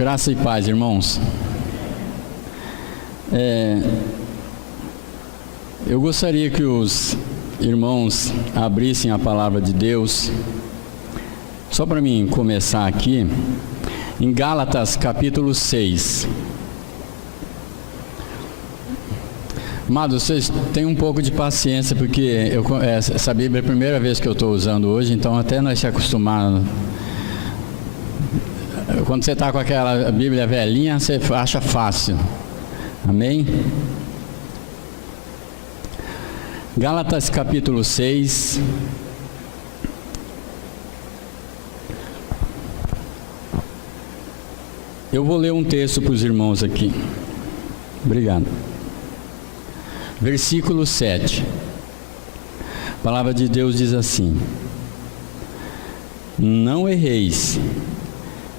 Graça e paz, irmãos. Eu gostaria que os irmãos abrissem a palavra de Deus, só para mim começar aqui, em Gálatas capítulo 6. Amados, vocês têm um pouco de paciência, porque essa Bíblia é a primeira vez que eu estou usando hoje, então até nós se acostumarmos. Quando você está com aquela Bíblia velhinha, você acha fácil. Amém? Gálatas capítulo 6. Eu vou ler um texto para os irmãos aqui. Obrigado. Versículo 7. A palavra de Deus diz assim: não erreis,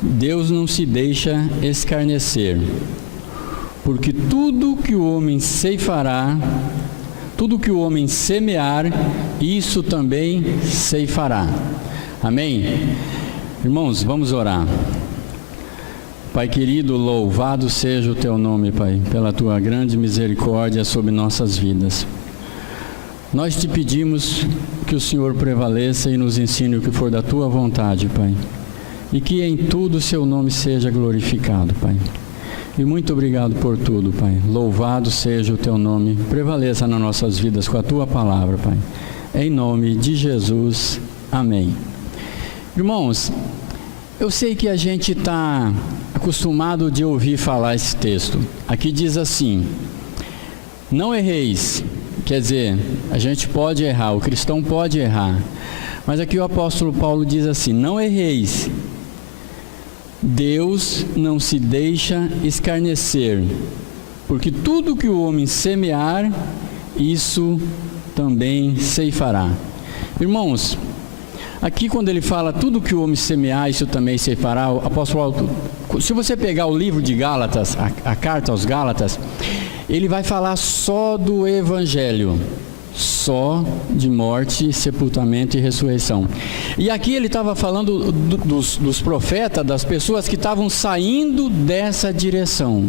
Deus não se deixa escarnecer, porque tudo que o homem ceifará, tudo que o homem semear, isso também ceifará. Amém? Irmãos, vamos orar. Pai querido, louvado seja o Teu nome, Pai, pela Tua grande misericórdia sobre nossas vidas. Nós te pedimos que o Senhor prevaleça e nos ensine o que for da Tua vontade, Pai. E que em tudo o Seu nome seja glorificado, Pai. E muito obrigado por tudo, Pai. Louvado seja o Teu nome. Prevaleça nas nossas vidas com a Tua palavra, Pai. Em nome de Jesus. Amém. Irmãos, eu sei que a gente está acostumado de ouvir falar esse texto. Aqui diz assim: não erreis. Quer dizer, a gente pode errar, o cristão pode errar. Mas aqui o apóstolo Paulo diz assim: não erreis. Deus não se deixa escarnecer, porque tudo que o homem semear, isso também ceifará. Irmãos, aqui quando ele fala tudo que o homem semear, isso também ceifará, o apóstolo Paulo, se você pegar o livro de Gálatas, a carta aos Gálatas, ele vai falar só do evangelho, só de morte, sepultamento e ressurreição. E aqui ele estava falando dos profetas, das pessoas que estavam saindo dessa direção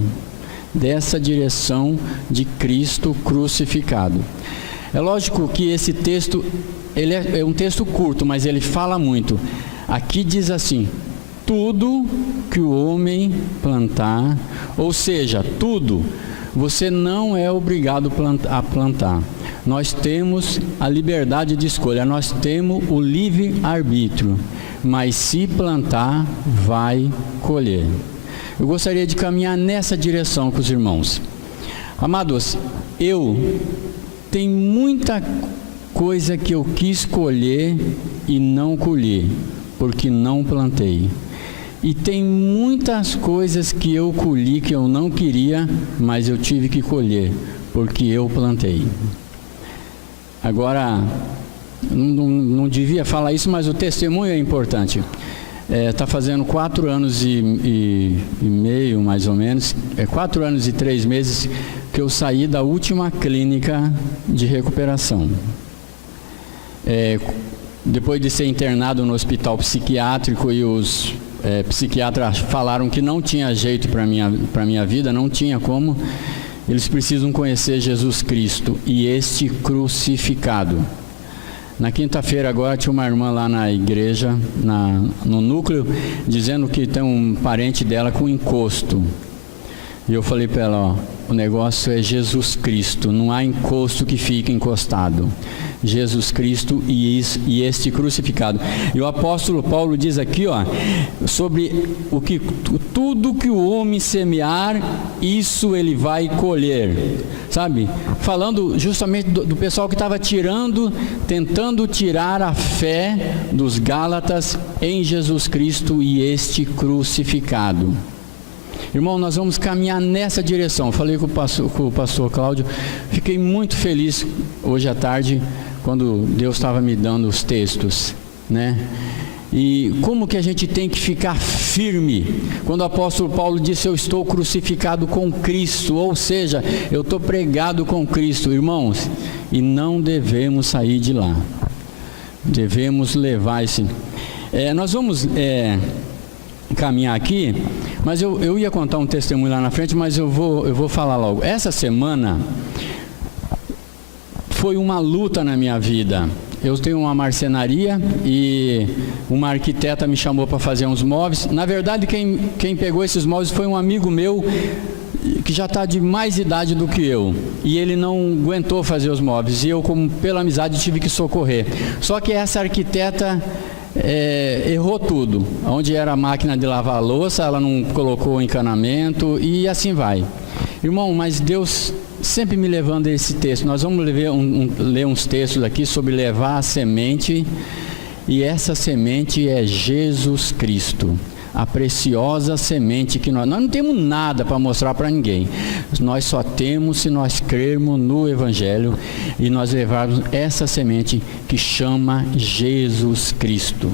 de Cristo crucificado. É lógico que esse texto, ele é um texto curto, mas ele fala muito. Aqui diz assim: tudo que o homem plantar, ou seja, tudo, você não é obrigado a plantar. Nós temos a liberdade de escolha, nós temos o livre-arbítrio, mas se plantar, vai colher. Eu gostaria de caminhar nessa direção com os irmãos. Amados, eu tenho muita coisa que eu quis colher e não colhi, porque não plantei. E tem muitas coisas que eu colhi que eu não queria, mas eu tive que colher, porque eu plantei. Agora, não devia falar isso, mas o testemunho é importante. Está fazendo 4 anos e meio, mais ou menos, 4 anos e 3 meses que eu saí da última clínica de recuperação. Depois de ser internado no hospital psiquiátrico, e os psiquiatras falaram que não tinha jeito para minha vida, não tinha como. Eles precisam conhecer Jesus Cristo e este crucificado. Na quinta-feira agora tinha uma irmã lá na igreja, no núcleo, dizendo que tem um parente dela com encosto. E eu falei para ela: ó, o negócio é Jesus Cristo, não há encosto que fique encostado. Jesus Cristo e este crucificado. E o apóstolo Paulo diz aqui, ó, sobre tudo que o homem semear, isso ele vai colher. Sabe? Falando justamente do pessoal que estava tentando tirar a fé dos Gálatas em Jesus Cristo e este crucificado. Irmão, nós vamos caminhar nessa direção. Eu falei com o pastor Cláudio, fiquei muito feliz hoje à tarde, quando Deus estava me dando os textos, né? E como que a gente tem que ficar firme, quando o apóstolo Paulo disse: eu estou crucificado com Cristo, ou seja, eu estou pregado com Cristo, irmãos, e não devemos sair de lá, devemos levar esse... Nós vamos caminhar aqui, mas eu ia contar um testemunho lá na frente, mas eu vou falar logo. Essa semana foi uma luta na minha vida. Eu tenho uma marcenaria e uma arquiteta me chamou para fazer uns móveis. Na verdade, quem pegou esses móveis foi um amigo meu que já está de mais idade do que eu. E ele não aguentou fazer os móveis. E eu, como pela amizade, tive que socorrer. Só que essa arquiteta errou tudo. Onde era a máquina de lavar a louça, ela não colocou o encanamento e assim vai. Irmão, mas Deus sempre me levando a esse texto. Nós vamos ler uns textos aqui sobre levar a semente, e essa semente é Jesus Cristo, a preciosa semente que nós não temos nada para mostrar para ninguém. Nós só temos se nós crermos no Evangelho e nós levarmos essa semente que chama Jesus Cristo.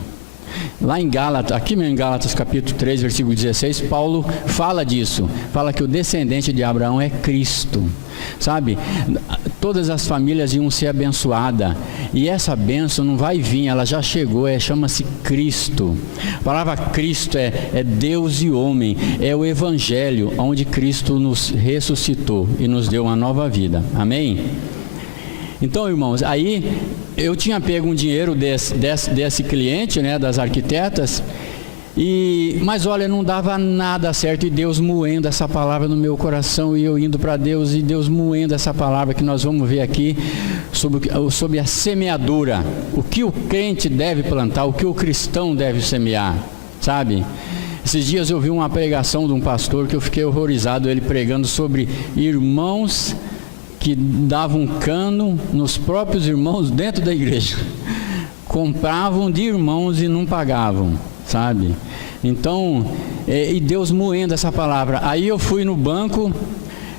Lá em Gálatas, aqui mesmo em Gálatas capítulo 3, versículo 16, Paulo fala disso, fala que o descendente de Abraão é Cristo, sabe? Todas as famílias iam ser abençoadas, e essa bênção não vai vir, ela já chegou, chama-se Cristo. A palavra Cristo é Deus e homem, é o Evangelho, onde Cristo nos ressuscitou e nos deu uma nova vida, amém? Então, irmãos, aí eu tinha pego um dinheiro desse cliente, né, das arquitetas, mas olha, não dava nada certo, e Deus moendo essa palavra no meu coração, e eu indo para Deus, e Deus moendo essa palavra que nós vamos ver aqui, sobre a semeadura, o que o crente deve plantar, o que o cristão deve semear, sabe? Esses dias eu vi uma pregação de um pastor que eu fiquei horrorizado, ele pregando sobre irmãos que davam cano nos próprios irmãos dentro da igreja, compravam de irmãos e não pagavam, sabe? Então, e Deus moendo essa palavra. Aí eu fui no banco,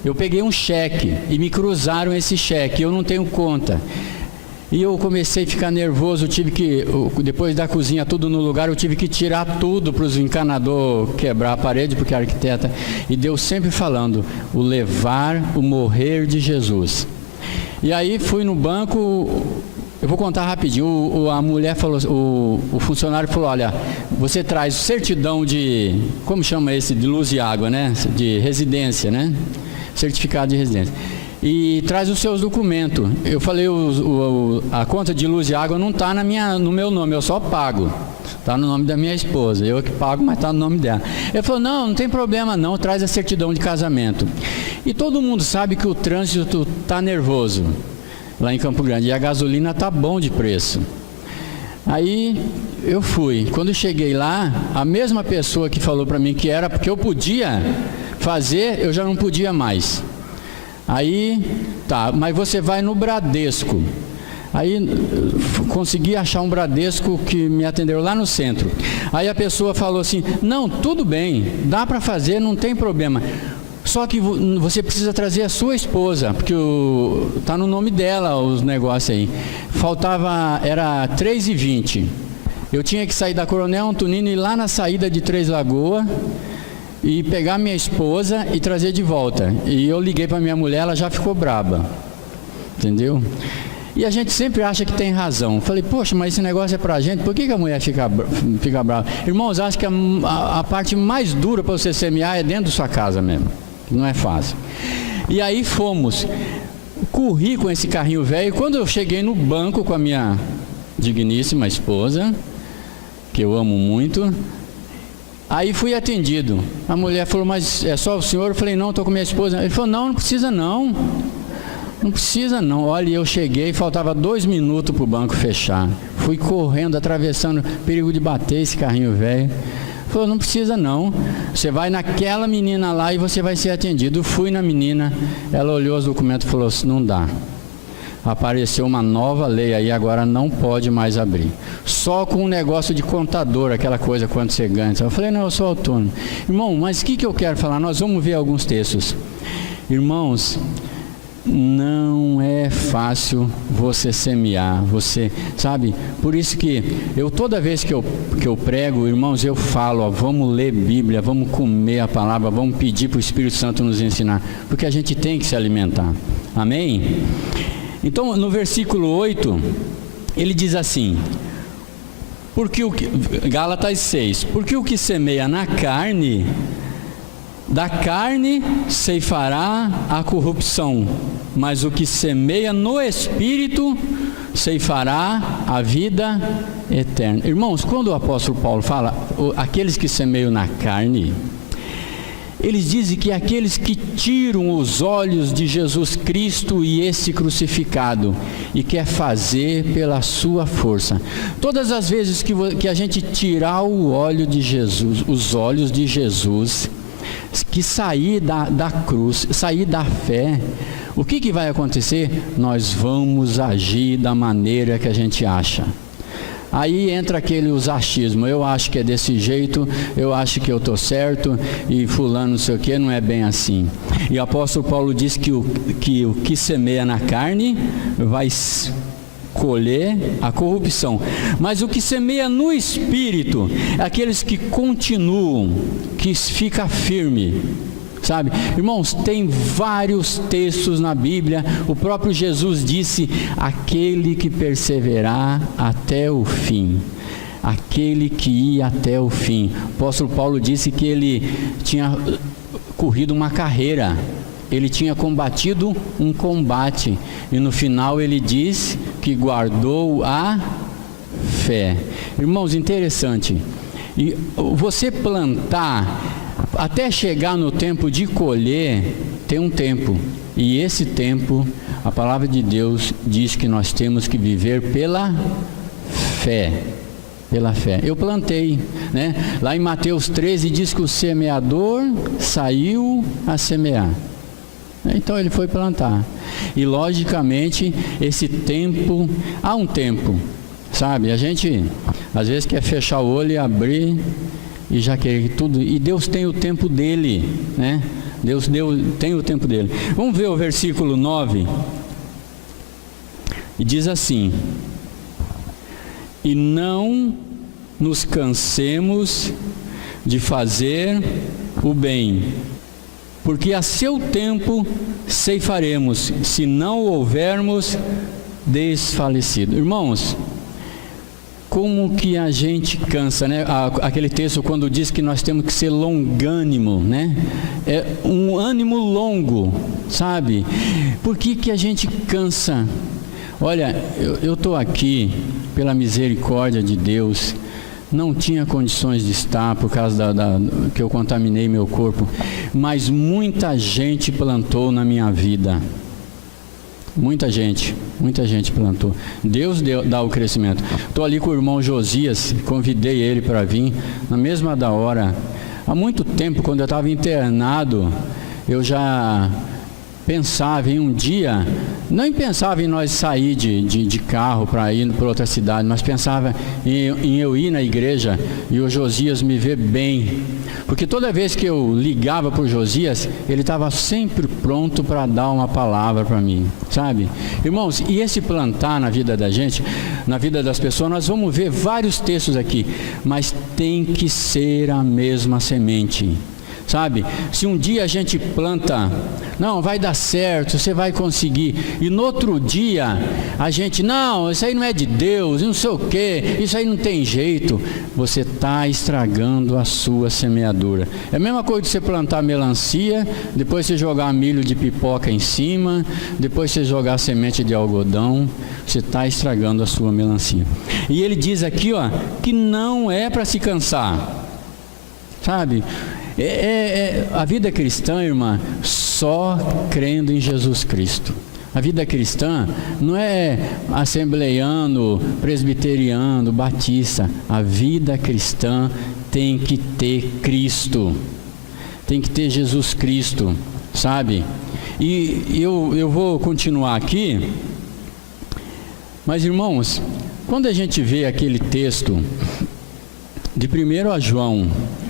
eu peguei um cheque e me cruzaram esse cheque, eu não tenho conta. E eu comecei a ficar nervoso, depois da cozinha tudo no lugar, eu tive que tirar tudo para os encanadores quebrar a parede, porque a arquiteta, e Deus sempre falando, o levar, o morrer de Jesus. E aí fui no banco, eu vou contar rapidinho, a mulher falou, o funcionário falou, olha, você traz certidão de, como chama esse, de luz e água, né, de residência, né, certificado de residência. E traz os seus documentos. Eu falei, a conta de luz e água não está no meu nome, eu só pago. Está no nome da minha esposa, eu que pago, mas está no nome dela. Ele falou, não tem problema não, traz a certidão de casamento. E todo mundo sabe que o trânsito está nervoso lá em Campo Grande, e a gasolina está bom de preço. Aí eu fui, quando cheguei lá, a mesma pessoa que falou para mim que era porque eu podia fazer, eu já não podia mais. Aí, tá, mas você vai no Bradesco. Aí consegui achar um Bradesco que me atendeu lá no centro. Aí a pessoa falou assim, não, tudo bem, dá para fazer, não tem problema. Só que você precisa trazer a sua esposa, porque tá no nome dela os negócios aí. Era 3h20. Eu tinha que sair da Coronel Antonino e ir lá na saída de Três Lagoas, e pegar minha esposa e trazer de volta. E eu liguei para minha mulher, ela já ficou braba, entendeu? E a gente sempre acha que tem razão. Falei, poxa, mas esse negócio é para a gente, por que a mulher fica brava? Irmãos, acho que a parte mais dura para você semear é dentro da sua casa mesmo, não é fácil. E aí fomos, corri com esse carrinho velho, quando eu cheguei no banco com a minha digníssima esposa, que eu amo muito, aí fui atendido. A mulher falou, mas é só o senhor? Eu falei, não, estou com minha esposa. Ele falou, não precisa não. Não precisa não. Olha, eu cheguei, faltava 2 minutos para o banco fechar. Fui correndo, atravessando, perigo de bater esse carrinho velho. Falou, não precisa não. Você vai naquela menina lá e você vai ser atendido. Fui na menina, ela olhou os documentos e falou, não dá. Apareceu uma nova lei aí, agora não pode mais abrir. Só com um negócio de contador, aquela coisa quando você ganha. Eu falei, não, eu sou autônomo. Irmão, mas o que eu quero falar? Nós vamos ver alguns textos. Irmãos, não é fácil você semear, você, sabe? Por isso que toda vez que eu prego, irmãos, eu falo, ó, vamos ler Bíblia, vamos comer a palavra, vamos pedir para o Espírito Santo nos ensinar, porque a gente tem que se alimentar. Amém? Então, no versículo 8, ele diz assim, Gálatas 6, porque o que semeia na carne, da carne ceifará a corrupção, mas o que semeia no Espírito ceifará a vida eterna. Irmãos, quando o apóstolo Paulo fala, aqueles que semeiam na carne, eles dizem que aqueles que tiram os olhos de Jesus Cristo e esse crucificado, e quer fazer pela sua força. Todas as vezes que a gente tirar o olho de Jesus, os olhos de Jesus, que sair da cruz, sair da fé, o que vai acontecer? Nós vamos agir da maneira que a gente acha. Aí entra os achismos, eu acho que é desse jeito, eu acho que eu estou certo, e fulano não sei o que, não é bem assim. E o apóstolo Paulo diz que o que semeia na carne vai colher a corrupção, mas o que semeia no Espírito é aqueles que continuam, que fica firme, sabe? Irmãos, tem vários textos na Bíblia, o próprio Jesus disse, aquele que perseverar até o fim, aquele que ia até o fim. O apóstolo Paulo disse que ele tinha corrido uma carreira, ele tinha combatido um combate, e no final ele diz que guardou a fé. Irmãos, interessante, e você plantar, até chegar no tempo de colher, tem um tempo, e esse tempo, a palavra de Deus diz que nós temos que viver pela fé. Pela fé. Eu plantei, né? Lá em Mateus 13 diz que o semeador saiu a semear. Então ele foi plantar. E logicamente esse tempo, há um tempo, sabe? A gente às vezes quer fechar o olho e abrir e já quer tudo. E Deus tem o tempo dele, né? Deus tem o tempo dele. Vamos ver o versículo 9. E diz assim: e não nos cansemos de fazer o bem, porque a seu tempo ceifaremos, se não houvermos desfalecido. Irmãos, como que a gente cansa, né? Aquele texto quando diz que nós temos que ser longânimo, né? É um ânimo longo, sabe? Por que a gente cansa? Olha, eu estou aqui pela misericórdia de Deus, não tinha condições de estar por causa que eu contaminei meu corpo, mas muita gente plantou na minha vida. Muita gente plantou. Deus dá o crescimento. Estou ali com o irmão Josias, convidei ele para vir, na mesma da hora. Há muito tempo, quando eu estava internado, eu já pensava em um dia, não pensava em nós sair de carro para ir para outra cidade, mas pensava em eu ir na igreja e o Josias me ver bem, porque toda vez que eu ligava para o Josias, ele estava sempre pronto para dar uma palavra para mim, sabe? Irmãos, e esse plantar na vida da gente, na vida das pessoas, nós vamos ver vários textos aqui, mas tem que ser a mesma semente. Sabe, se um dia a gente planta, não, vai dar certo, você vai conseguir, e no outro dia a gente, não, isso aí não é de Deus, não sei o que, isso aí não tem jeito, você está estragando a sua semeadura. É a mesma coisa de você plantar melancia, depois você jogar milho de pipoca em cima, depois você jogar semente de algodão, você está estragando a sua melancia. E ele diz aqui, ó, que não é para se cansar, sabe? A vida cristã, irmã, só crendo em Jesus Cristo. A vida cristã não é assembleiano, presbiteriano, batista. A vida cristã tem que ter Cristo, tem que ter Jesus Cristo, sabe? E eu vou continuar aqui, mas irmãos, quando a gente vê aquele texto de 1 João,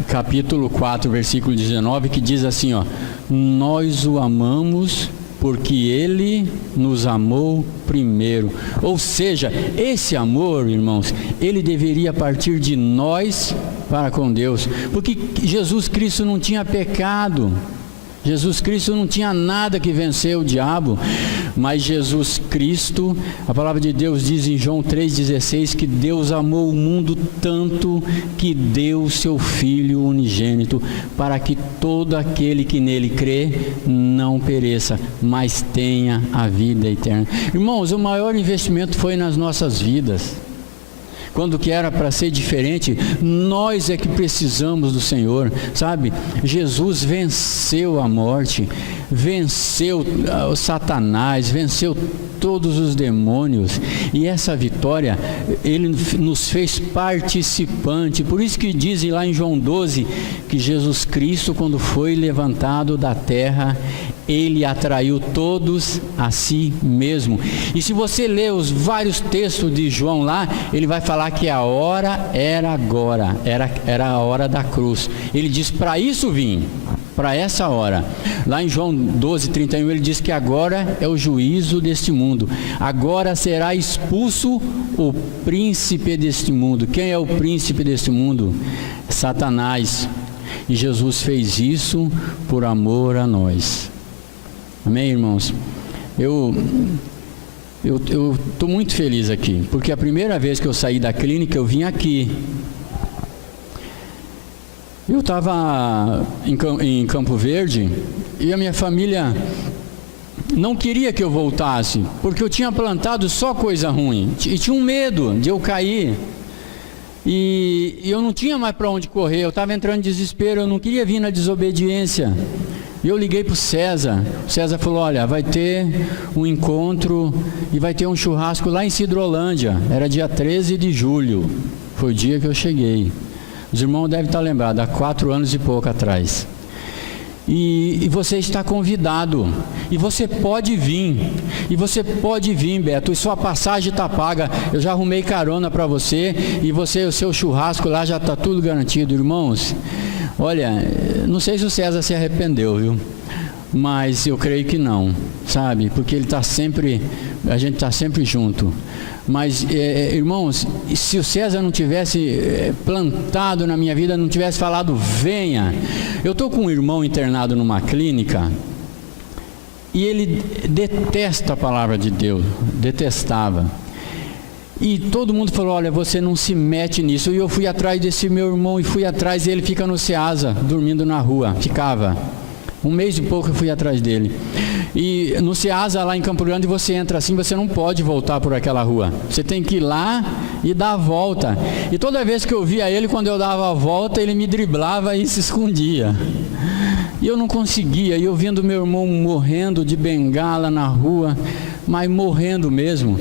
capítulo 4, versículo 19, que diz assim, ó, nós o amamos porque ele nos amou primeiro. Ou seja, esse amor, irmãos, ele deveria partir de nós para com Deus, porque Jesus Cristo não tinha pecado, Jesus Cristo não tinha nada que vencer o diabo. Mas Jesus Cristo, a palavra de Deus diz em João 3,16 que Deus amou o mundo tanto que deu o seu Filho unigênito, para que todo aquele que nele crê não pereça, mas tenha a vida eterna. Irmãos, o maior investimento foi nas nossas vidas. Quando que era para ser diferente, nós é que precisamos do Senhor, sabe? Jesus venceu a morte, venceu o Satanás, venceu todos os demônios, e essa vitória, Ele nos fez participante. Por isso que dizem lá em João 12, que Jesus Cristo, quando foi levantado da terra, Ele atraiu todos a si mesmo. E se você ler os vários textos de João lá, ele vai falar que a hora era agora, era a hora da cruz. Ele diz, para isso vim, para essa hora. Lá em João 12:31 ele diz que agora é o juízo deste mundo. Agora será expulso o príncipe deste mundo. Quem é o príncipe deste mundo? Satanás. E Jesus fez isso por amor a nós. Amém, irmãos? Eu estou muito feliz aqui, porque a primeira vez que eu saí da clínica, eu vim aqui. Eu estava em Campo Verde, e a minha família não queria que eu voltasse, porque eu tinha plantado só coisa ruim, e tinha um medo de eu cair, e eu não tinha mais para onde correr, eu estava entrando em desespero, eu não queria vir na desobediência. E eu liguei para o César falou, olha, vai ter um encontro e vai ter um churrasco lá em Sidrolândia. Era dia 13 de julho, foi o dia que eu cheguei. Os irmãos devem estar lembrados, há 4 anos e pouco atrás. E você está convidado, e você pode vir, Beto, e sua passagem está paga, eu já arrumei carona para você, e o seu churrasco lá já está tudo garantido, irmãos. Olha, não sei se o César se arrependeu, viu? Mas eu creio que não, sabe? Porque ele está sempre, a gente está sempre junto. Mas, irmãos, se o César não tivesse plantado na minha vida, não tivesse falado, venha. Eu estou com um irmão internado numa clínica, e ele detesta a palavra de Deus, detestava. E todo mundo falou, olha, você não se mete nisso. E eu fui atrás desse meu irmão, e ele fica no Ceasa, dormindo na rua, ficava. 1 mês e pouco eu fui atrás dele. E no Ceasa, lá em Campo Grande, você entra assim, você não pode voltar por aquela rua. Você tem que ir lá e dar a volta. E toda vez que eu via ele, quando eu dava a volta, ele me driblava e se escondia. E eu não conseguia, e eu vendo meu irmão morrendo de bengala na rua, mas morrendo mesmo.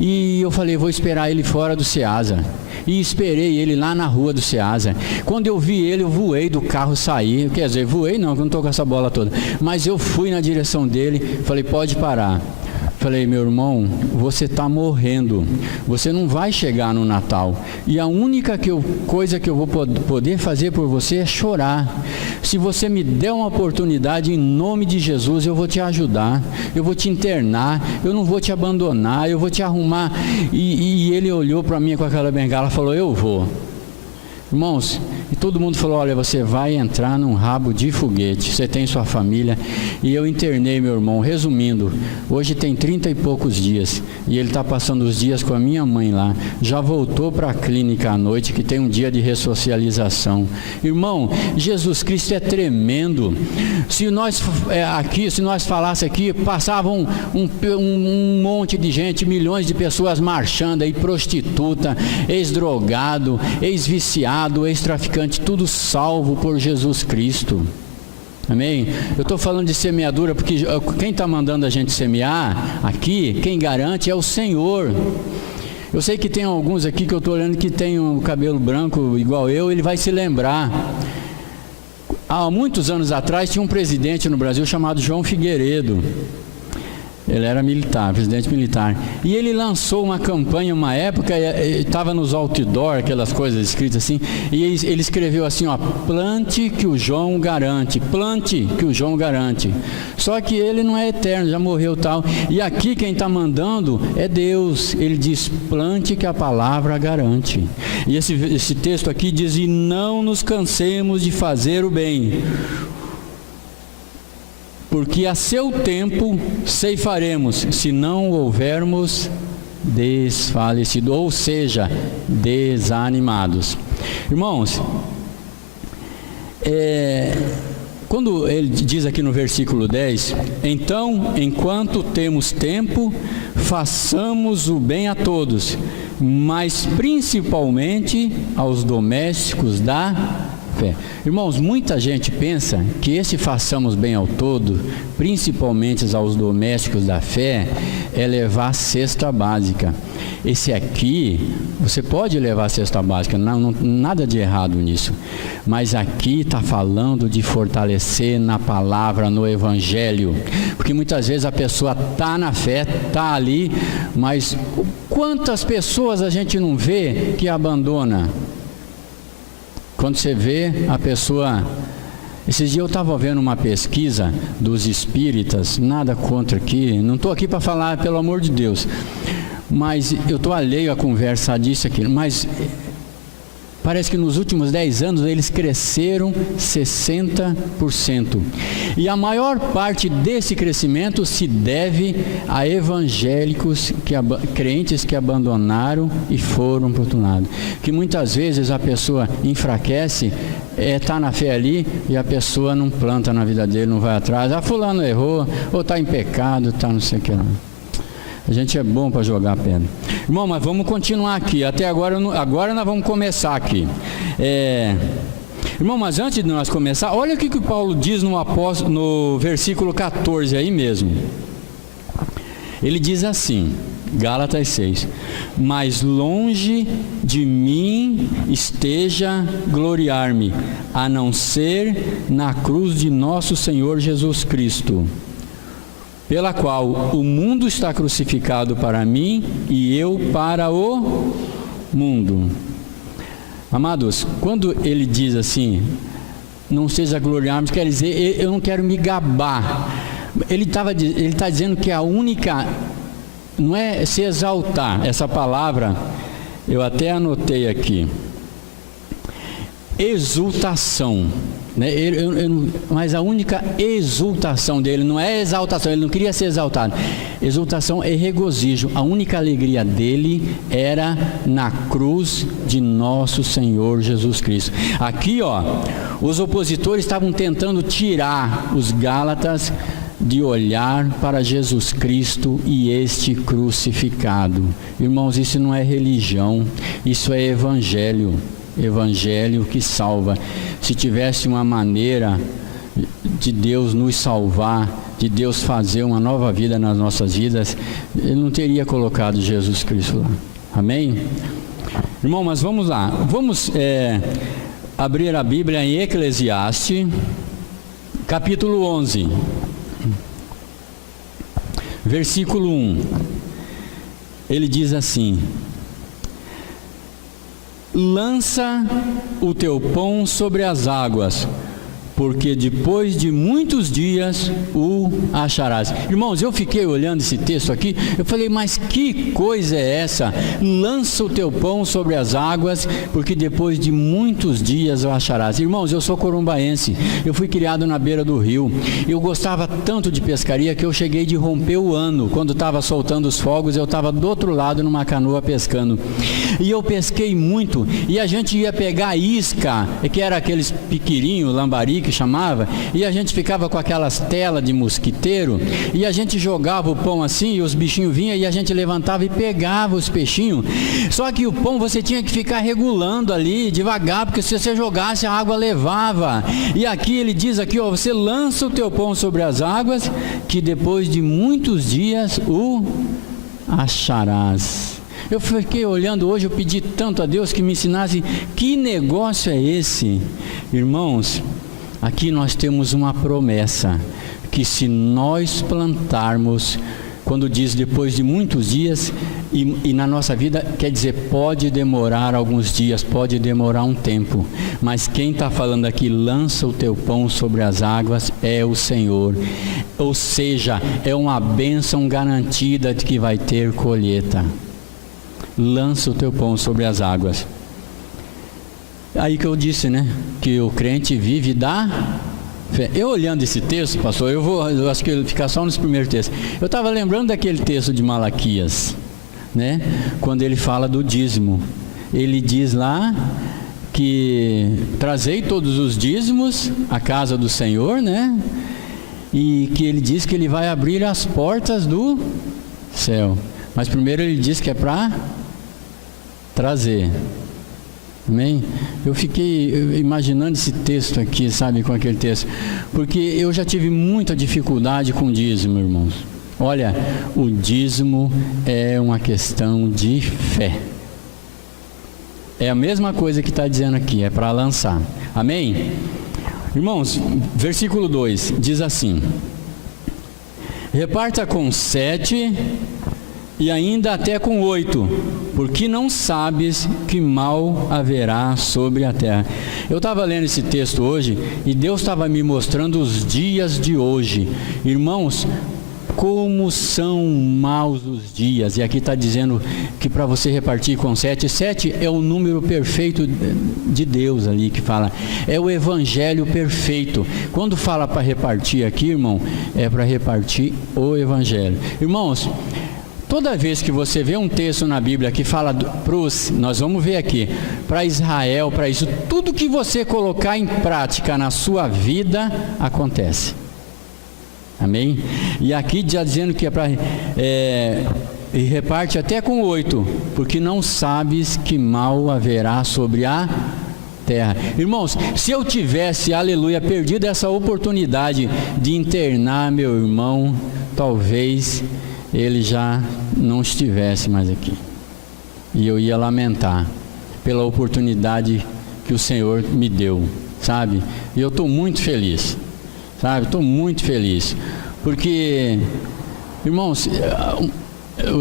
E eu falei, vou esperar ele fora do Ceasa. E esperei ele lá na rua do Ceasa. Quando eu vi ele, eu voei do carro, saí. Quer dizer, voei não, que eu não estou com essa bola toda. Mas eu fui na direção dele, falei, pode parar. Falei, meu irmão, você está morrendo. Você não vai chegar no Natal. E a única coisa que eu vou poder fazer por você é chorar. Se você me der uma oportunidade, em nome de Jesus, eu vou te ajudar. Eu vou te internar. Eu não vou te abandonar. Eu vou te arrumar. E ele olhou para mim com aquela bengala e falou, eu vou. Irmãos, e todo mundo falou, olha, você vai entrar num rabo de foguete, você tem sua família. E eu internei meu irmão, resumindo, hoje tem 30 e poucos dias, e ele está passando os dias com a minha mãe lá, já voltou para a clínica à noite, que tem um dia de ressocialização. Irmão, Jesus Cristo é tremendo. Se nós falássemos aqui, passavam um monte de gente, milhões de pessoas marchando aí, prostituta, ex-drogado, ex-viciado, ex-traficante, tudo salvo por Jesus Cristo. Amém? Eu estou falando de semeadura porque quem está mandando a gente semear aqui, quem garante é o Senhor. Eu sei que tem alguns aqui que eu estou olhando que tem um cabelo branco igual eu, ele vai se lembrar. Há muitos anos atrás tinha um presidente no Brasil chamado João Figueiredo. Ele era militar, presidente militar. E ele lançou uma campanha, uma época, estava nos outdoor, aquelas coisas escritas assim, e ele escreveu assim, ó, plante que o João garante, plante que o João garante. Só que ele não é eterno, já morreu tal. E aqui quem está mandando é Deus. Ele diz, plante que a palavra garante. E esse texto aqui diz, e não nos cansemos de fazer o bem. porque a seu tempo ceifaremos, se não houvermos desfalecido, ou seja, desanimados. Irmãos, quando ele diz aqui no versículo 10, então, enquanto temos tempo, façamos o bem a todos, mas principalmente aos domésticos da fé. Irmãos, muita gente pensa que esse façamos bem ao todo, principalmente aos domésticos da fé, é levar a cesta básica. Esse aqui, você pode levar a cesta básica, nada de errado nisso. Mas aqui está falando de fortalecer na palavra, no evangelho. Porque muitas vezes a pessoa está na fé, está ali, mas quantas pessoas a gente não vê que abandona? Quando você vê a pessoa... Esses dias eu estava vendo uma pesquisa dos espíritas, nada contra aqui, não estou aqui para falar, pelo amor de Deus, mas eu estou alheio a conversar disso aqui, mas parece que nos últimos 10 anos eles cresceram 60%. E a maior parte desse crescimento se deve a evangélicos, crentes que abandonaram e foram para o outro lado. Que muitas vezes a pessoa enfraquece, está na fé ali e a pessoa não planta na vida dele, não vai atrás. Ah, fulano errou, ou está em pecado, está não sei o que lá. A gente é bom para jogar pedra. Irmão, mas vamos continuar aqui. Até agora nós vamos começar aqui. Irmão, mas antes de nós começar, olha o que o Paulo diz no versículo 14 aí mesmo. Ele diz assim, Gálatas 6, mas longe de mim esteja gloriar-me, a não ser na cruz de nosso Senhor Jesus Cristo, pela qual o mundo está crucificado para mim e eu para o mundo. Amados, quando ele diz assim, não seja gloriar-me, quer dizer, eu não quero me gabar. Ele está dizendo que a única, não é se exaltar, essa palavra, eu até anotei aqui, exultação, né? Mas a única exultação dele não é exaltação, ele não queria ser exaltado. Exultação é regozijo. A única alegria dele era na cruz de nosso Senhor Jesus Cristo. Aqui, ó, os opositores estavam tentando tirar os Gálatas de olhar para Jesus Cristo e este crucificado. Irmãos, isso não é religião, isso é evangelho. Evangelho que salva. Se tivesse uma maneira de Deus nos salvar, de Deus fazer uma nova vida nas nossas vidas, Ele não teria colocado Jesus Cristo lá. Amém? Irmão, mas vamos lá. Vamos abrir a Bíblia em Eclesiastes, capítulo 11, versículo 1. Ele diz assim: lança o teu pão sobre as águas, porque depois de muitos dias o acharás. Irmãos, eu fiquei olhando esse texto aqui, eu falei, mas que coisa é essa? Lança o teu pão sobre as águas, porque depois de muitos dias o acharás. Irmãos, eu sou corumbaense, eu fui criado na beira do rio, eu gostava tanto de pescaria que eu cheguei de romper o ano. Quando estava soltando os fogos, eu estava do outro lado numa canoa pescando, e eu pesquei muito, e a gente ia pegar isca, que era aqueles piquirinho, lambari que chamava, e a gente ficava com aquelas telas de mosquiteiro, e a gente jogava o pão assim, e os bichinhos vinham, e a gente levantava e pegava os peixinhos. Só que o pão você tinha que ficar regulando ali, devagar, porque se você jogasse, a água levava. E aqui ele diz aqui, ó, você lança o teu pão sobre as águas, que depois de muitos dias o acharás. Eu fiquei olhando hoje, eu pedi tanto a Deus que me ensinasse que negócio é esse. Irmãos, aqui nós temos uma promessa, que se nós plantarmos, quando diz depois de muitos dias, e na nossa vida, quer dizer, pode demorar alguns dias, pode demorar um tempo, mas quem está falando aqui, lança o teu pão sobre as águas, é o Senhor. Ou seja, é uma bênção garantida de que vai ter colheita. Lança o teu pão sobre as águas. Aí que eu disse, né? Que o crente vive da fé. Eu olhando esse texto, pastor, eu acho que eu vou ficar só nos primeiros textos. Eu estava lembrando daquele texto de Malaquias, né? Quando ele fala do dízimo. Ele diz lá que trazei todos os dízimos à casa do Senhor, né? E que ele diz que ele vai abrir as portas do céu. Mas primeiro ele diz que é para trazer. Amém? Eu fiquei imaginando esse texto aqui, sabe, com aquele texto, porque eu já tive muita dificuldade com o dízimo, irmãos. Olha, o dízimo é uma questão de fé. É a mesma coisa que está dizendo aqui, é para lançar. Amém? Irmãos, versículo 2 diz assim: reparta com 7 e ainda até com 8, porque não sabes que mal haverá sobre a terra. Eu estava lendo esse texto hoje e Deus estava me mostrando os dias de hoje. Irmãos, como são maus os dias. E aqui está dizendo que para você repartir com 7, 7 é o número perfeito de Deus ali que fala. É o evangelho perfeito. Quando fala para repartir aqui, irmão, é para repartir o evangelho. Irmãos, toda vez que você vê um texto na Bíblia que fala nós vamos ver aqui, para Israel, para isso, tudo que você colocar em prática na sua vida, acontece. Amém? E aqui já dizendo que é para... e reparte até com 8, porque não sabes que mal haverá sobre a terra. Irmãos, se eu tivesse, aleluia, perdido essa oportunidade de internar meu irmão, talvez ele já não estivesse mais aqui. E eu ia lamentar pela oportunidade que o Senhor me deu, sabe? E eu estou muito feliz, sabe? Estou muito feliz, porque, irmãos,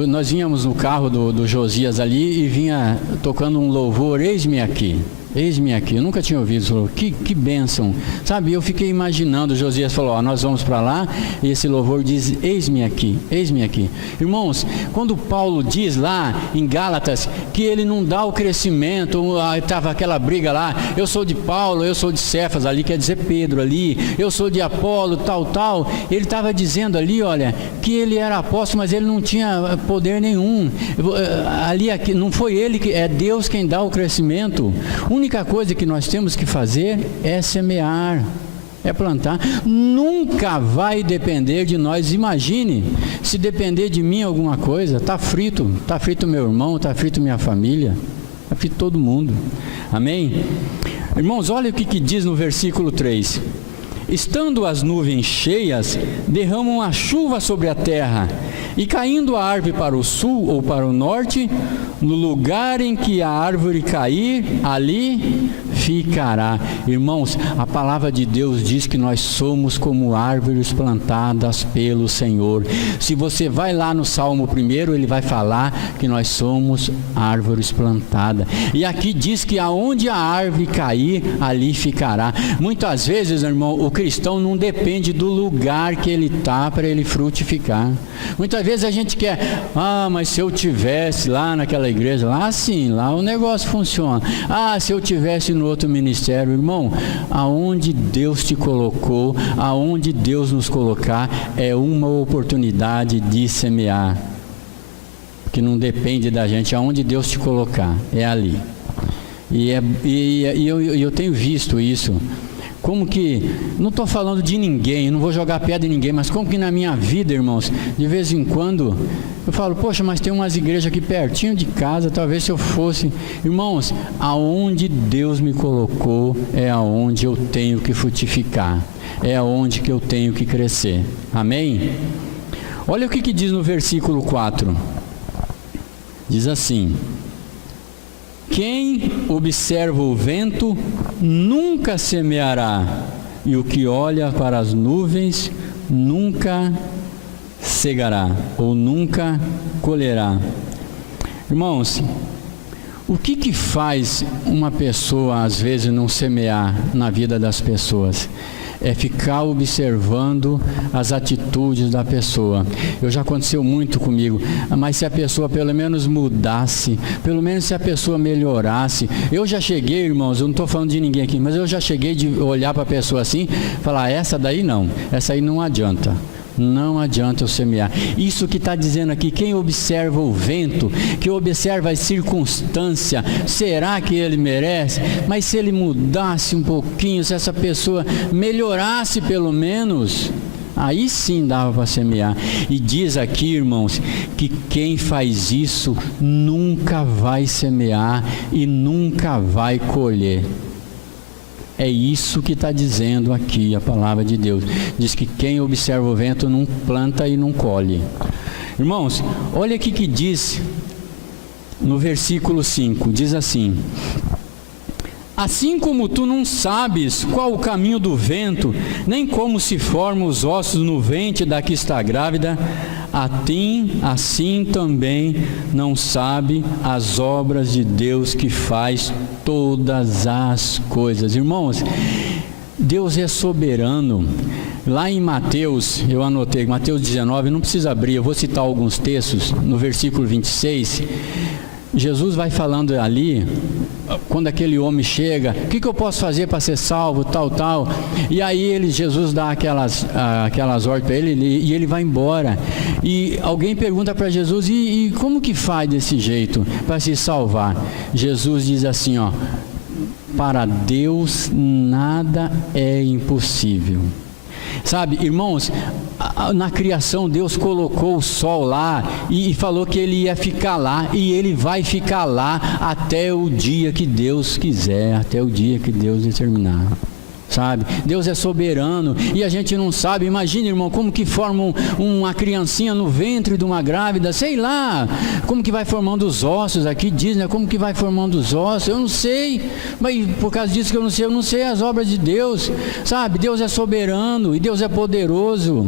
nós vínhamos no carro do Josias ali e vinha tocando um louvor, eis-me aqui. Eis-me aqui, eu nunca tinha ouvido, falou, que bênção, sabe, eu fiquei imaginando, o Josias falou, nós vamos para lá, e esse louvor diz, eis-me aqui, eis-me aqui. Irmãos, quando Paulo diz lá em Gálatas, que ele não dá o crescimento, estava aquela briga lá, eu sou de Paulo, eu sou de Cefas, ali quer dizer Pedro ali, eu sou de Apolo, tal, ele estava dizendo ali, olha, que ele era apóstolo, mas ele não tinha poder nenhum, ali, aqui, não foi ele, é Deus quem dá o crescimento. A única coisa que nós temos que fazer é semear, é plantar. Nunca vai depender de nós. Imagine, se depender de mim alguma coisa, está frito meu irmão, está frito minha família, está frito todo mundo. Amém? Irmãos, olha o que diz no versículo 3. Estando as nuvens cheias, derramam a chuva sobre a terra, e caindo a árvore para o sul ou para o norte, no lugar em que a árvore cair, ali ficará. Irmãos, a palavra de Deus diz que nós somos como árvores plantadas pelo Senhor. Se você vai lá no Salmo 1, ele vai falar que nós somos árvores plantadas. E aqui diz que aonde a árvore cair, ali ficará. Muitas vezes, irmão, o cristão não depende do lugar que ele está para ele frutificar. Muitas vezes a gente quer, mas se eu tivesse lá naquela igreja, lá sim, lá o negócio funciona. Se eu tivesse no outro ministério, irmão, aonde Deus te colocou, aonde Deus nos colocar, é uma oportunidade de semear, que não depende da gente, aonde Deus te colocar, é ali. E eu tenho visto isso. Como que, não estou falando de ninguém, não vou jogar pedra em ninguém, mas como que na minha vida, irmãos, de vez em quando, eu falo, poxa, mas tem umas igrejas aqui pertinho de casa, talvez se eu fosse... Irmãos, aonde Deus me colocou é aonde eu tenho que frutificar, é aonde que eu tenho que crescer. Amém? Olha o que diz no versículo 4. Diz assim: quem observa o vento nunca semeará, e o que olha para as nuvens nunca cegará, ou nunca colherá. Irmãos, o que faz uma pessoa às vezes não semear na vida das pessoas? é ficar observando as atitudes da pessoa. Já aconteceu muito comigo, mas se a pessoa pelo menos mudasse, pelo menos se a pessoa melhorasse. Eu já cheguei, irmãos, eu não estou falando de ninguém aqui, mas eu já cheguei de olhar para a pessoa assim, falar, essa daí não, essa aí não adianta. Não adianta eu semear. Isso que está dizendo aqui, quem observa o vento, que observa as circunstâncias, será que ele merece? Mas se ele mudasse um pouquinho, se essa pessoa melhorasse pelo menos, aí sim dava para semear. E diz aqui, irmãos, que quem faz isso nunca vai semear e nunca vai colher. É isso que está dizendo aqui a palavra de Deus. Diz que quem observa o vento não planta e não colhe. Irmãos, olha aqui que diz no versículo 5, diz assim: assim como tu não sabes qual o caminho do vento, nem como se formam os ossos no ventre da que está grávida, assim também não sabe as obras de Deus que faz todas as coisas. Irmãos, Deus é soberano. Lá em Mateus, eu anotei, Mateus 19, não precisa abrir, eu vou citar alguns textos, no versículo 26, Jesus vai falando ali, quando aquele homem chega, o que eu posso fazer para ser salvo, tal, e aí Jesus dá aquelas ordens para ele, e ele vai embora, e alguém pergunta para Jesus, e como que faz desse jeito, para se salvar? Jesus diz assim, para Deus nada é impossível. Sabe, irmãos, na criação Deus colocou o sol lá e falou que ele ia ficar lá, e ele vai ficar lá até o dia que Deus quiser, até o dia que Deus determinar. Sabe, Deus é soberano e a gente não sabe. Imagina, irmão, como que forma uma criancinha no ventre de uma grávida, sei lá, como que vai formando os ossos, aqui diz, né, como que vai formando os ossos, eu não sei, mas por causa disso que eu não sei as obras de Deus, sabe, Deus é soberano e Deus é poderoso,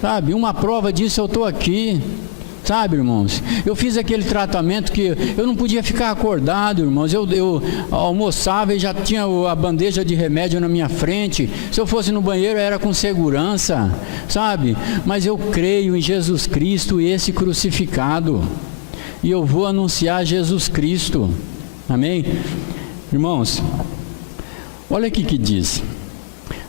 sabe, uma prova disso eu estou aqui. Sabe, irmãos, eu fiz aquele tratamento que eu não podia ficar acordado, irmãos, eu almoçava e já tinha a bandeja de remédio na minha frente, se eu fosse no banheiro era com segurança, sabe, mas eu creio em Jesus Cristo e esse crucificado, e eu vou anunciar Jesus Cristo, amém? Irmãos, olha aqui que diz,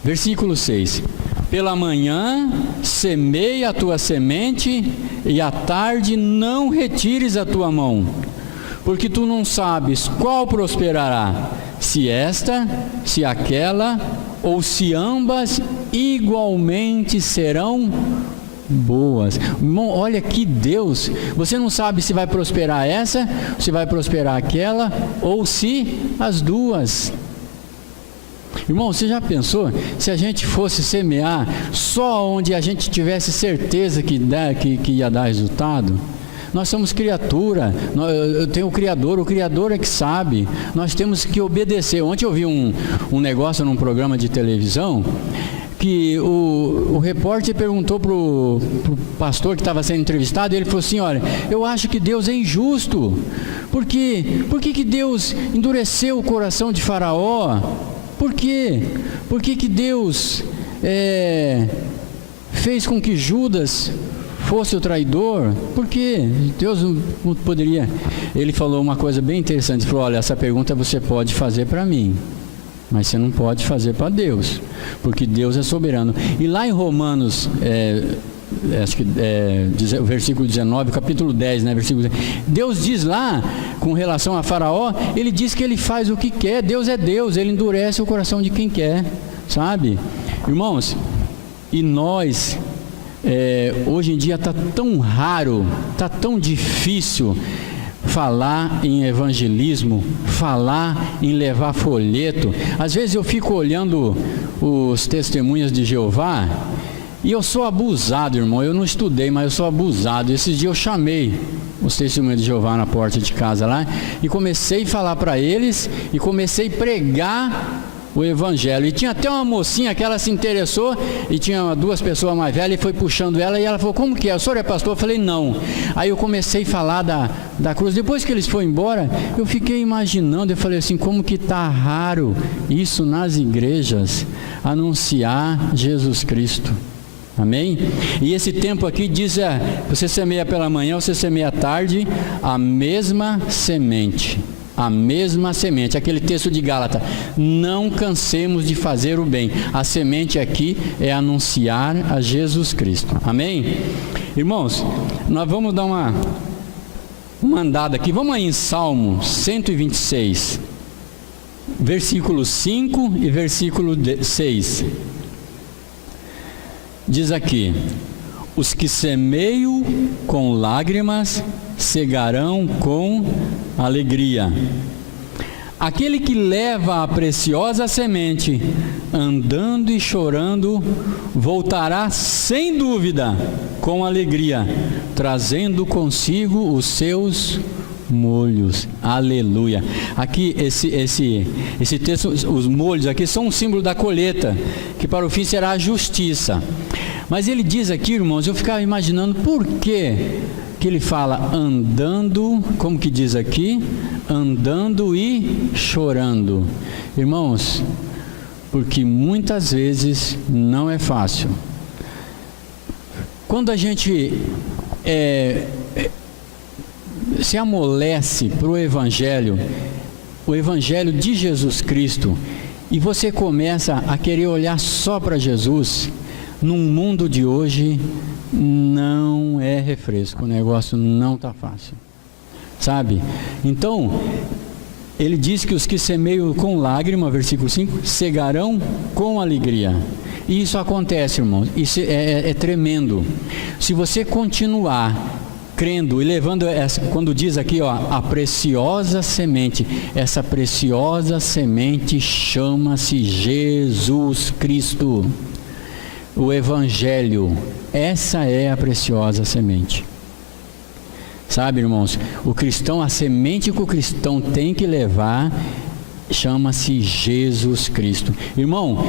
versículo 6, pela manhã semeia a tua semente, e à tarde não retires a tua mão, porque tu não sabes qual prosperará, se esta, se aquela, ou se ambas igualmente serão boas. Irmão, olha que Deus, você não sabe se vai prosperar essa, se vai prosperar aquela, ou se as duas. Irmão, você já pensou se a gente fosse semear só onde a gente tivesse certeza que ia dar resultado? Nós somos criatura, eu tenho o Criador é que sabe, nós temos que obedecer. Ontem eu vi um negócio num programa de televisão, que o repórter perguntou para o pastor que estava sendo entrevistado, e ele falou assim, olha, eu acho que Deus é injusto, por que Deus endureceu o coração de Faraó? Por quê? Por que Deus fez com que Judas fosse o traidor? Por quê? Deus não poderia... Ele falou uma coisa bem interessante, ele falou, olha, essa pergunta você pode fazer para mim, mas você não pode fazer para Deus, porque Deus é soberano. E lá em Romanos, acho que o versículo 19, capítulo 10, né, versículo 10, Deus diz lá, com relação a Faraó, ele diz que ele faz o que quer, Deus é Deus, ele endurece o coração de quem quer, sabe? Irmãos, e nós, hoje em dia está tão raro, está tão difícil falar em evangelismo, falar em levar folheto. Às vezes eu fico olhando os testemunhas de Jeová, e eu sou abusado, irmão, eu não estudei, mas eu sou abusado. Esses dias eu chamei os testemunhos de Jeová na porta de casa lá, e comecei a falar para eles, e comecei a pregar o evangelho, e tinha até uma mocinha que ela se interessou, e tinha duas pessoas mais velhas, e foi puxando ela, e ela falou, como que é? O senhor é pastor? Eu falei, não. Aí eu comecei a falar da cruz. Depois que eles foram embora, eu fiquei imaginando, eu falei assim, como que está raro isso nas igrejas. anunciar Jesus Cristo. Amém? E esse tempo aqui diz, você semeia pela manhã, você semeia à tarde, a mesma semente. A mesma semente, aquele texto de Gálatas, não cansemos de fazer o bem. A semente aqui é anunciar a Jesus Cristo. Amém? Irmãos, nós vamos dar uma andada aqui. Vamos aí em Salmo 126, versículo 5 e versículo 6. Diz aqui: os que semeiam com lágrimas cegarão com alegria. Aquele que leva a preciosa semente, andando e chorando, voltará sem dúvida com alegria, trazendo consigo os seus molhos. Aleluia. Aqui esse texto, os molhos aqui são um símbolo da colheita, que para o fim será a justiça. Mas ele diz aqui, irmãos, eu ficava imaginando por que ele fala andando, como que diz aqui? Andando e chorando. Irmãos, porque muitas vezes não é fácil. Quando a gente se amolece para o Evangelho de Jesus Cristo, e você começa a querer olhar só para Jesus, num mundo de hoje, não é refresco, o negócio não está fácil, sabe? Então, ele diz que os que semeiam com lágrima, versículo 5, cegarão com alegria. E isso acontece, irmãos, isso é tremendo. Se você continuar crendo e levando quando diz aqui, a preciosa semente, essa preciosa semente chama-se Jesus Cristo. O Evangelho, essa é a preciosa semente. Sabe, irmãos, o cristão, a semente que o cristão tem que levar, chama-se Jesus Cristo. Irmão,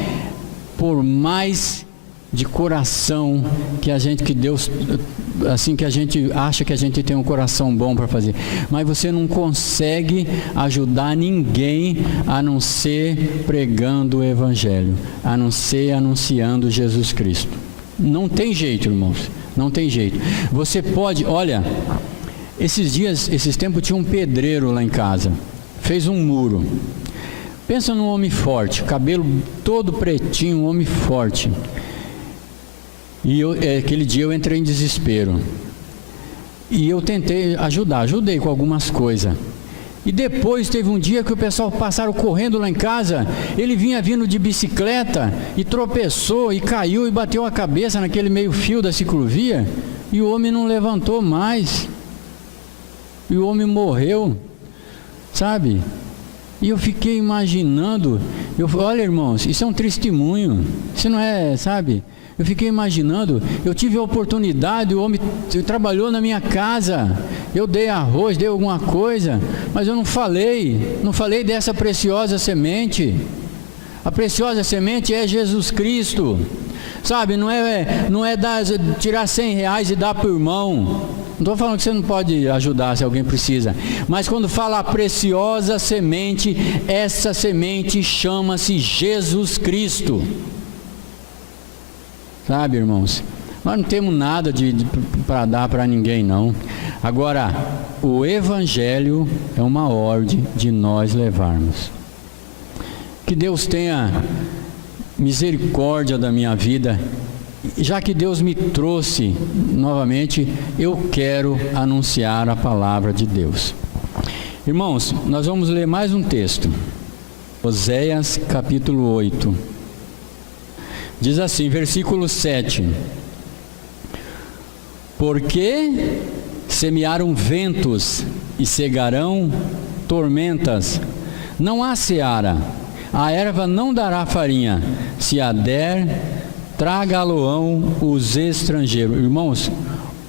por mais de coração que Deus, assim, que a gente acha que a gente tem um coração bom para fazer, mas você não consegue ajudar ninguém a não ser pregando o Evangelho, a não ser anunciando Jesus Cristo. Não tem jeito, irmãos, não tem jeito. Você pode, olha, esses tempos tinha um pedreiro lá em casa, fez um muro. Pensa num homem forte, cabelo todo pretinho, um homem forte. E aquele dia eu entrei em desespero. E eu tentei ajudei com algumas coisas. E depois teve um dia que o pessoal passaram correndo lá em casa, ele vinha vindo de bicicleta e tropeçou e caiu e bateu a cabeça naquele meio fio da ciclovia, e o homem não levantou mais. E o homem morreu, sabe? E eu fiquei imaginando, olha, irmãos, isso é um testemunho, isso não é, sabe? Eu fiquei imaginando, eu tive a oportunidade, o homem trabalhou na minha casa, eu dei arroz, dei alguma coisa, mas eu não falei dessa preciosa semente. A preciosa semente é Jesus Cristo, sabe? Não é tirar R$100 e dar para o irmão. Não estou falando que você não pode ajudar se alguém precisa, mas quando fala a preciosa semente, essa semente chama-se Jesus Cristo. Sabe, irmãos, nós não temos nada para dar para ninguém, não. Agora, o Evangelho é uma ordem de nós levarmos. Que Deus tenha misericórdia da minha vida. Já que Deus me trouxe novamente, eu quero anunciar a palavra de Deus. Irmãos, nós vamos ler mais um texto. Oséias capítulo 8. Diz assim, versículo 7. Porque semearam ventos e cegarão tormentas, não há seara, a erva não dará farinha, se a der, traga-lo-ão os estrangeiros. Irmãos,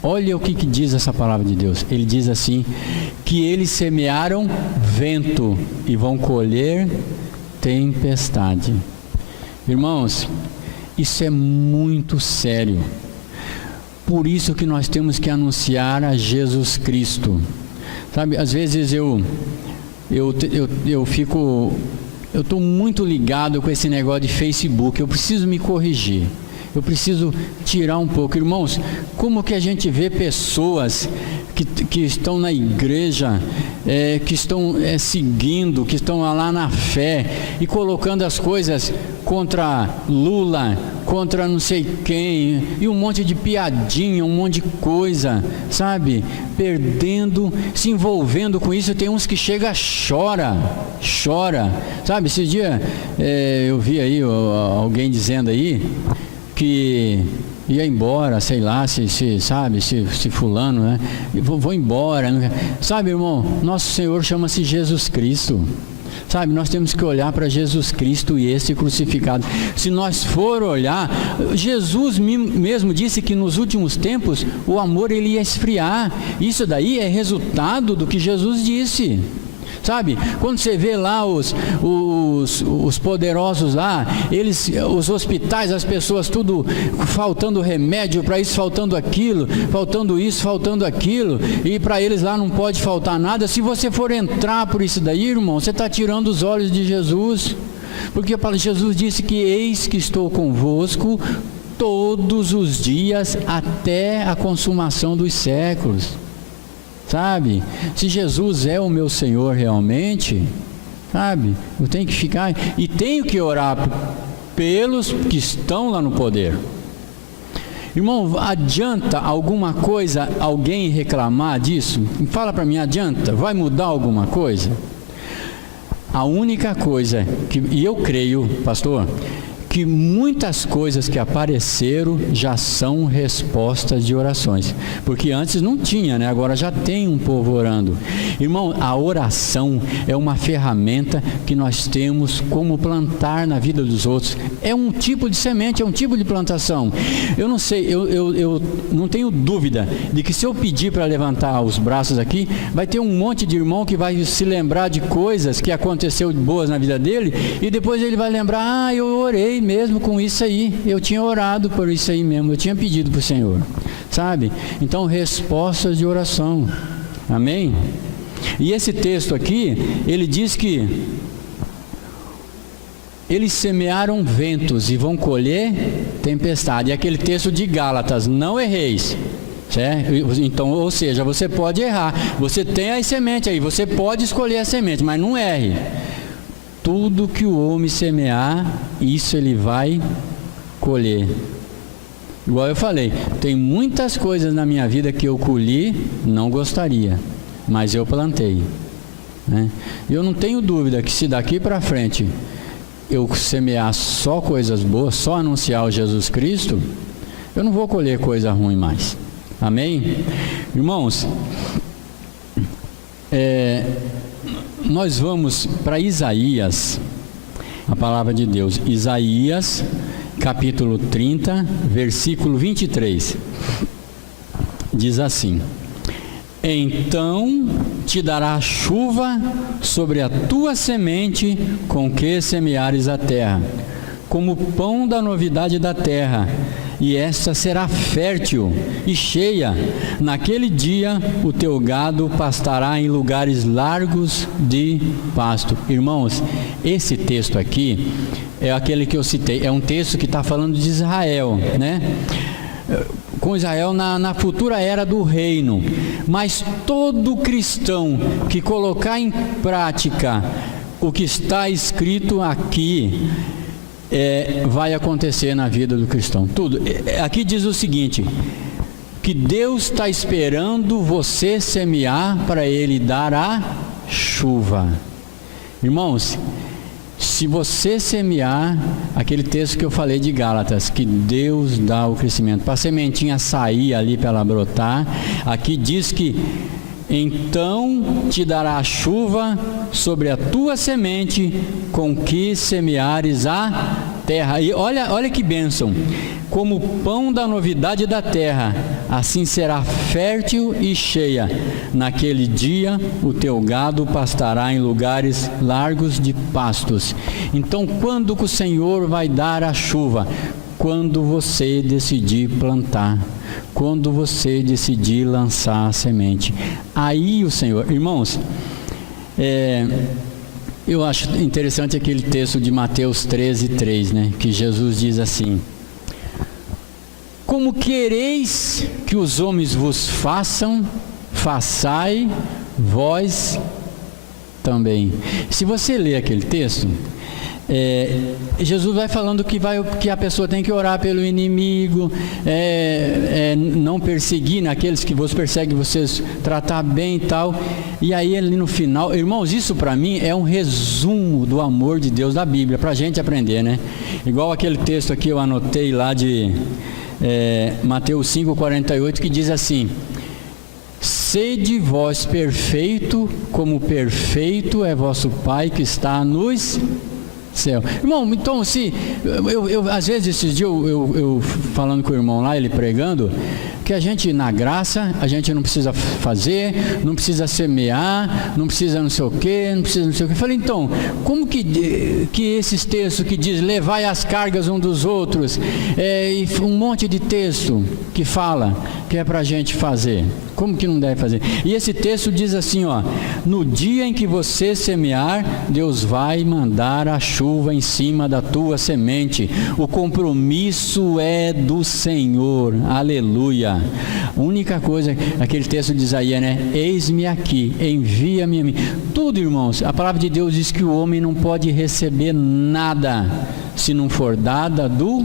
olha o que diz essa palavra de Deus. Ele diz assim, que eles semearam vento e vão colher tempestade. Irmãos, isso é muito sério. Por isso que nós temos que anunciar a Jesus Cristo. Sabe, às vezes eu fico eu estou muito ligado com esse negócio de Facebook, eu preciso me corrigir. Eu preciso tirar um pouco. Irmãos, como que a gente vê pessoas que estão na igreja, que estão seguindo, que estão lá na fé e colocando as coisas contra Lula, contra não sei quem, e um monte de piadinha, um monte de coisa, sabe? Perdendo, se envolvendo com isso. Tem uns que chega, chora, sabe? Esse dia eu vi aí alguém dizendo aí que ia embora, sei lá, se fulano, né? Vou embora, sabe, irmão? Nosso Senhor chama-se Jesus Cristo, sabe? Nós temos que olhar para Jesus Cristo e esse crucificado. Se nós for olhar, Jesus mesmo disse que nos últimos tempos o amor ele ia esfriar. Isso daí é resultado do que Jesus disse. Sabe, quando você vê lá os poderosos lá, os hospitais, as pessoas tudo faltando remédio para isso, faltando aquilo, faltando isso, faltando aquilo, e para eles lá não pode faltar nada. Se você for entrar por isso daí, irmão, você está tirando os olhos de Jesus, porque Jesus disse que eis que estou convosco todos os dias até a consumação dos séculos. Sabe, se Jesus é o meu Senhor realmente, sabe, eu tenho que ficar e tenho que orar pelos que estão lá no poder. Irmão, adianta alguma coisa alguém reclamar disso? Fala para mim, adianta? Vai mudar alguma coisa? A única coisa e eu creio, pastor, que muitas coisas que apareceram já são respostas de orações, porque antes não tinha, né? Agora já tem um povo orando. Irmão, a oração é uma ferramenta que nós temos como plantar na vida dos outros. É um tipo de semente, é um tipo de plantação. Eu não sei, eu não tenho dúvida de que se eu pedir para levantar os braços aqui, vai ter um monte de irmão que vai se lembrar de coisas que aconteceu boas na vida dele, e depois ele vai lembrar, eu orei mesmo com isso aí, eu tinha orado por isso aí mesmo, eu tinha pedido para o Senhor, sabe? Então, respostas de oração, amém? E esse texto aqui, ele diz que eles semearam ventos e vão colher tempestade. E aquele texto de Gálatas, não erreis, certo? Então, ou seja, você pode errar, você tem a semente aí, você pode escolher a semente, mas não erre. Tudo que o homem semear, isso ele vai colher. Igual eu falei, tem muitas coisas na minha vida que eu colhi, não gostaria, mas eu plantei, né? E eu não tenho dúvida que se daqui para frente eu semear só coisas boas, só anunciar o Jesus Cristo, eu não vou colher coisa ruim mais. Amém? Irmãos, nós vamos para Isaías, a palavra de Deus, Isaías, capítulo 30, versículo 23, diz assim: então te dará chuva sobre a tua semente com que semeares a terra, como pão da novidade da terra, e esta será fértil e cheia. Naquele dia o teu gado pastará em lugares largos de pasto. Irmãos, esse texto aqui é aquele que eu citei, é um texto que está falando de Israel, né? Com Israel na futura era do reino. Mas todo cristão que colocar em prática o que está escrito aqui, vai acontecer na vida do cristão. Tudo. Aqui diz o seguinte, que Deus está esperando você semear para Ele dar a chuva. Irmãos, se você semear, aquele texto que eu falei de Gálatas, que Deus dá o crescimento, para a sementinha sair ali, para ela brotar, aqui diz que então te dará chuva sobre a tua semente com que semeares a terra. E olha que bênção, como pão da novidade da terra, assim será fértil e cheia. Naquele dia o teu gado pastará em lugares largos de pastos. Então, quando que o Senhor vai dar a chuva? Quando você decidir plantar, quando você decidir lançar a semente, aí o Senhor, irmãos, Eu acho interessante aquele texto de Mateus 13:3, né? Que Jesus diz assim: como quereis que os homens vos façam, façai vós também. Se você ler aquele texto, Jesus vai falando que a pessoa tem que orar pelo inimigo, não perseguir, naqueles que vos perseguem, vocês tratar bem e tal. E aí ali no final, irmãos, isso para mim é um resumo do amor de Deus da Bíblia, para a gente aprender, né? Igual aquele texto aqui eu anotei lá de Mateus 5:48, que diz assim: sede vós perfeito, como perfeito é vosso Pai que está nos céu. Irmão, então se eu às vezes esses dias eu falando com o irmão lá, ele pregando, que a gente na graça, a gente não precisa fazer, não precisa semear, não precisa não sei o que, não precisa não sei o que. Eu falei, então, como que esses textos que diz levai as cargas um dos outros, e um monte de texto que fala que é para a gente fazer, como que não deve fazer? E esse texto diz assim, ó: no dia em que você semear, Deus vai mandar a chuva em cima da tua semente. O compromisso é do Senhor. Aleluia. A única coisa, aquele texto de Isaías, né? Eis-me aqui, envia-me a mim. Tudo, irmãos, a palavra de Deus diz que o homem não pode receber nada se não for dada do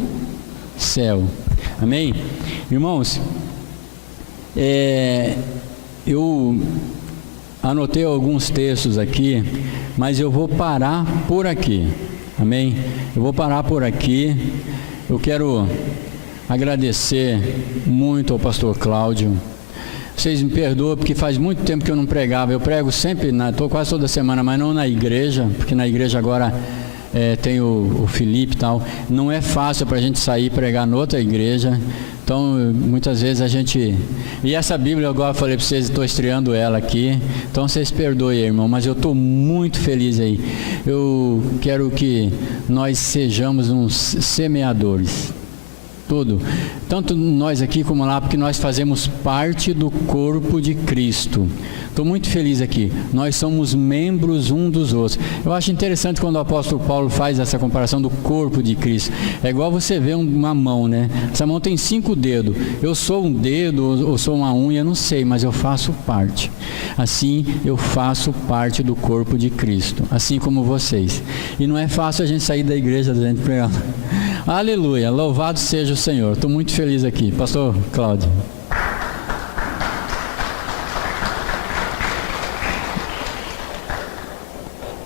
céu. Amém? Irmãos, eu anotei alguns textos aqui, mas eu vou parar por aqui. Amém? Eu vou parar por aqui. Eu quero agradecer muito ao pastor Cláudio. Vocês me perdoam porque faz muito tempo que eu não pregava. Eu prego sempre, estou quase toda semana, mas não na igreja, porque na igreja agora tem o Felipe e tal. Não é fácil para a gente sair e pregar noutra igreja. Então, muitas vezes a gente... E essa Bíblia, agora eu falei para vocês, estou estreando ela aqui. Então, vocês perdoem, irmão, mas eu estou muito feliz aí. Eu quero que nós sejamos uns semeadores. Tudo. Tanto nós aqui como lá, porque nós fazemos parte do corpo de Cristo. Estou muito feliz aqui. Nós somos membros um dos outros. Eu acho interessante quando o apóstolo Paulo faz essa comparação do corpo de Cristo. É igual você vê uma mão, né? Essa mão tem 5 dedos. Eu sou um dedo ou sou uma unha, não sei, mas eu faço parte. Assim, eu faço parte do corpo de Cristo, assim como vocês. E não é fácil a gente sair da igreja dentro pregando. Aleluia, louvado seja o Senhor. Estou muito feliz aqui. Pastor Cláudio.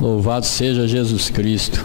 Louvado seja Jesus Cristo.